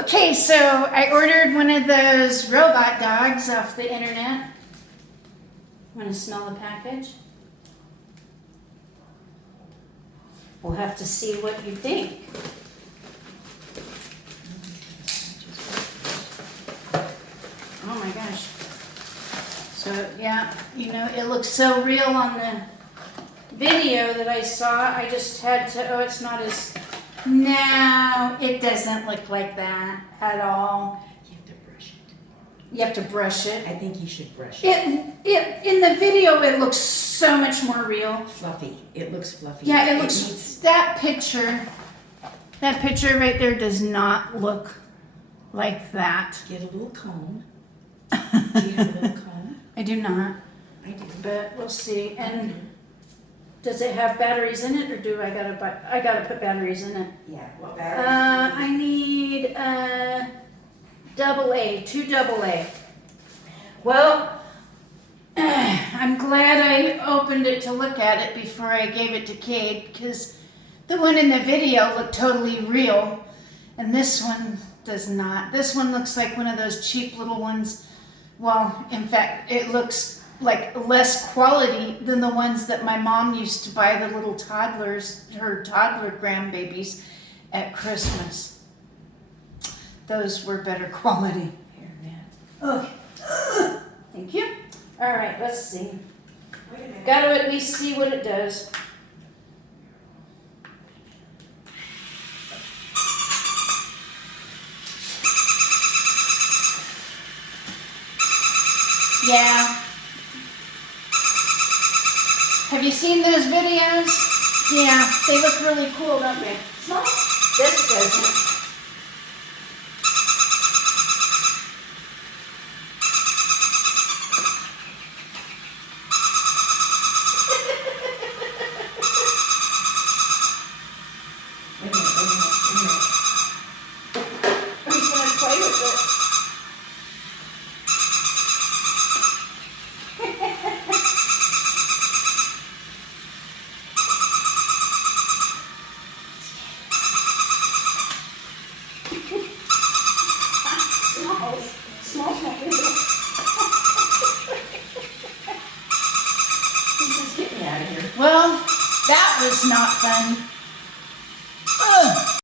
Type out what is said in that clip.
Okay, so I ordered one of those robot dogs off the internet. Want to smell the package? We'll have to see what you think. Oh my gosh. So yeah, you know, it looks so real on the video that I saw. I just had to, oh, it's not as, no, it doesn't look like that at all. You have to brush it. You have to brush it. I think you should brush it. It in the video it looks so much more real. Fluffy. It looks fluffy. Yeah, it looks, needs- that picture right there does not look like that. Get a little comb. Do you have a little comb? I do not, I do. but we'll see. And does it have batteries in it, or do I gotta buy? I gotta put batteries in it. Yeah. What battery? I need AA, 2 AA. Well, I'm glad I opened it to look at it before I gave it to Cade, because the one in the video looked totally real, and this one does not. This one looks like one of those cheap little ones. Well, in fact, it looks like less quality than the ones that my mom used to buy the little toddlers, her toddler grandbabies at Christmas. Those were better quality. Here, man. Okay. Thank you. All right, let's see. Wait a minute. Got to at least see what it does. Yeah. Have you seen those videos? Yeah, they look really cool, don't they? Small? This doesn't. Wait a minute. I'm just gonna play with it. Small, little. Just get me out of here. Well, that was not fun.